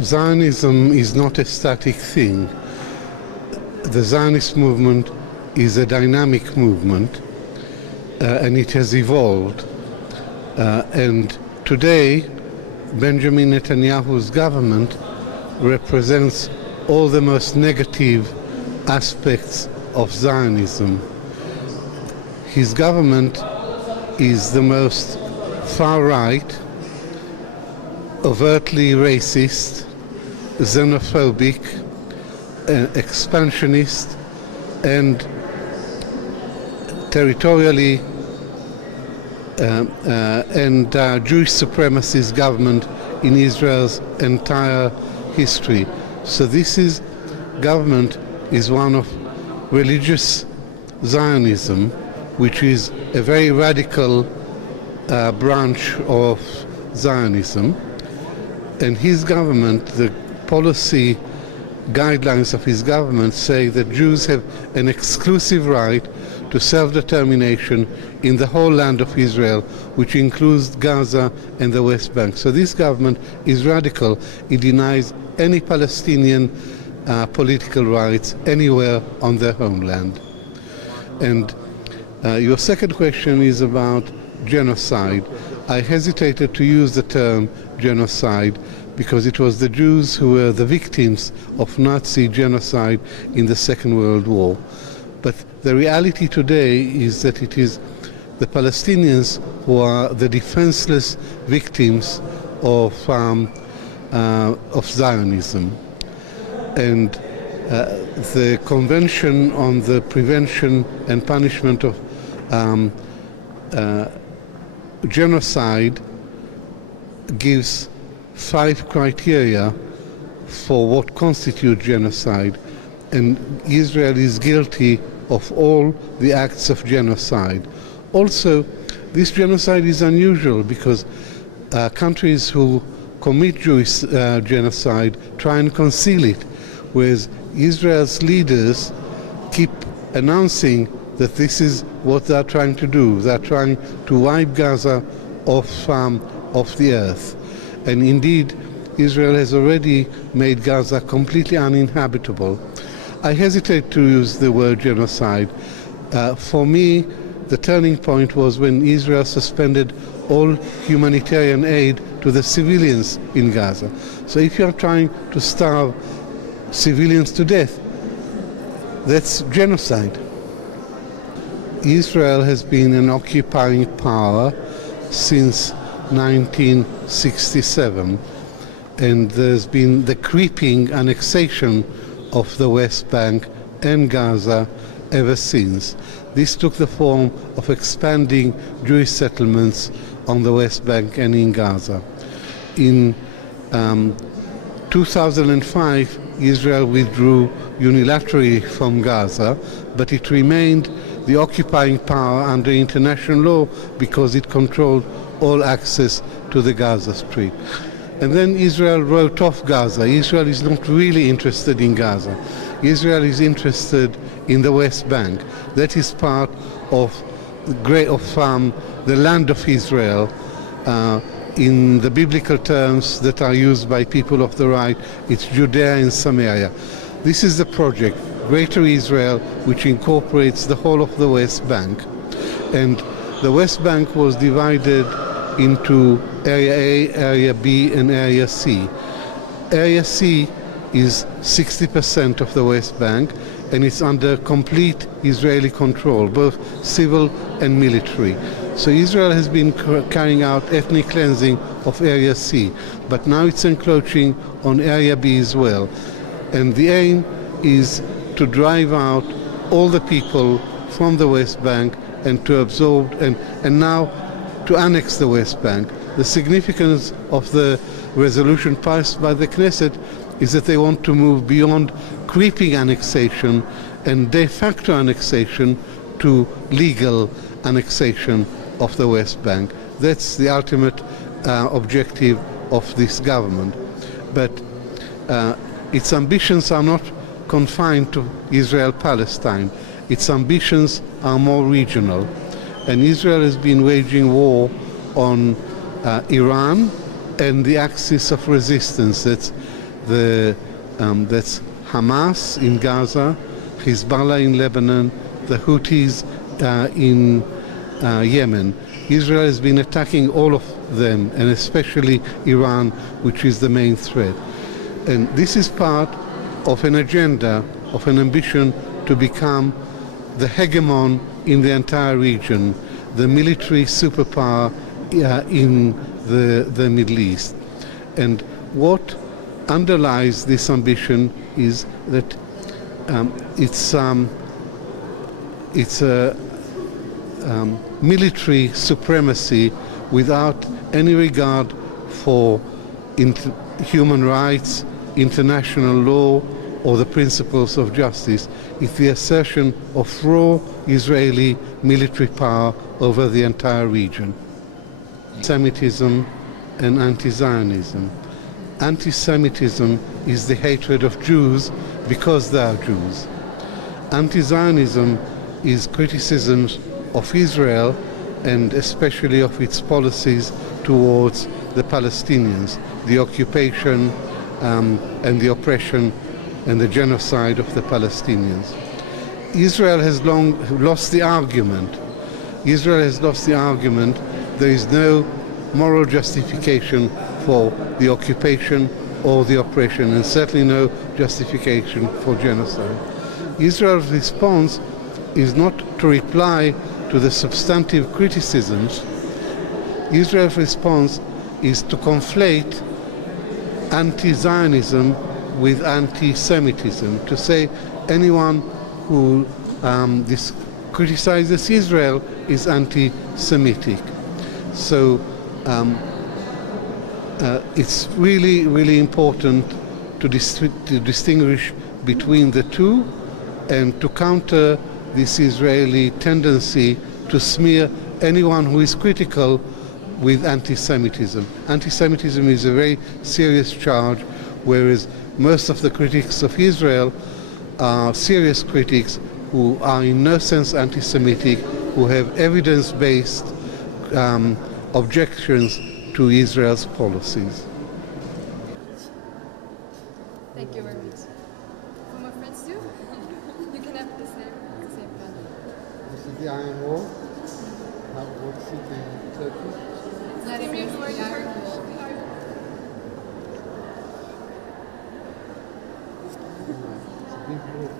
Zionism is not a static thing. The Zionist movement is a dynamic movement, and it has evolved. And today, Benjamin Netanyahu's government represents all the most negative aspects of Zionism. His government is the most far-right, overtly racist, xenophobic, expansionist, and territorially and Jewish supremacist government in Israel's entire history. So this government is one of religious Zionism, which is a very radical branch of Zionism. And his government, the policy guidelines of his government say that Jews have an exclusive right to self-determination in the whole land of Israel, which includes Gaza and the West Bank. So this government is radical. It denies any Palestinian political rights anywhere on their homeland. And your second question is about genocide. I hesitated to use the term genocide because it was the Jews who were the victims of Nazi genocide in the Second World War. But the reality today is that it is the Palestinians who are the defenseless victims of Zionism. And the Convention on the Prevention and Punishment of Genocide gives 5 criteria for what constitutes genocide, and Israel is guilty of all the acts of genocide. Also, this genocide is unusual because countries who commit Jewish genocide try and conceal it, whereas Israel's leaders keep announcing that this is what they're trying to do. They're trying to wipe Gaza off the earth. And indeed, Israel has already made Gaza completely uninhabitable. I hesitate to use the word genocide. For me, the turning point was when Israel suspended all humanitarian aid to the civilians in Gaza. So if you're trying to starve civilians to death, that's genocide. Israel has been an occupying power since 1967, and there's been the creeping annexation of the West Bank and Gaza ever since. This took the form of expanding Jewish settlements on the West Bank and in Gaza. In 2005, Israel withdrew unilaterally from Gaza, but it remained the occupying power under international law because it controlled all access to the Gaza Strip. And then Israel wrote off Gaza. Israel is not really interested in Gaza. Israel is interested in the West Bank. That is part of the land of Israel in the biblical terms that are used by people of the right. It's Judea and Samaria. This is the project, Greater Israel, which incorporates the whole of the West Bank. And the West Bank was divided into Area A, Area B, and Area C. Area C is 60% of the West Bank, and it's under complete Israeli control, both civil and military. So Israel has been carrying out ethnic cleansing of Area C, but now it's encroaching on Area B as well. And the aim is to drive out all the people from the West Bank and to absorb and now to annex the West Bank. The significance of the resolution passed by the Knesset is that they want to move beyond creeping annexation and de facto annexation to legal annexation of the West Bank. That's the ultimate objective of this government. But its ambitions are not confined to Israel-Palestine. Its ambitions are more regional. And Israel has been waging war on Iran and the axis of resistance. That's Hamas in Gaza, Hezbollah in Lebanon, the Houthis in Yemen. Israel has been attacking all of them, and especially Iran, which is the main threat. And this is part of an agenda, of an ambition to become the hegemon in the entire region, the military superpower in the Middle East. And what underlies this ambition is that it's a military supremacy without any regard for human rights, international law, or the principles of justice. It's the assertion of raw Israeli military power over the entire region. Anti-Semitism and anti-Zionism. Anti-Semitism is the hatred of Jews because they are Jews. Anti-Zionism is criticisms of Israel and especially of its policies towards the Palestinians, the occupation and the oppression and the genocide of the Palestinians. Israel has long lost the argument. Israel has lost the argument. There is no moral justification for the occupation or the oppression, and certainly no justification for genocide. Israel's response is not to reply to the substantive criticisms. Israel's response is to conflate anti-Zionism with anti-Semitism, to say anyone who criticizes Israel is anti-Semitic. So it's really, really important to distinguish between the two and to counter this Israeli tendency to smear anyone who is critical with anti-Semitism. Anti-Semitism is a very serious charge, whereas most of the critics of Israel are serious critics who are in no sense anti-Semitic, who have evidence-based objections to Israel's policies. Thank you very much. For my friends too, you can have the same pen. This is the Iron Wall. What's it in Turkey? It's the Iron Wall. It's a big wall.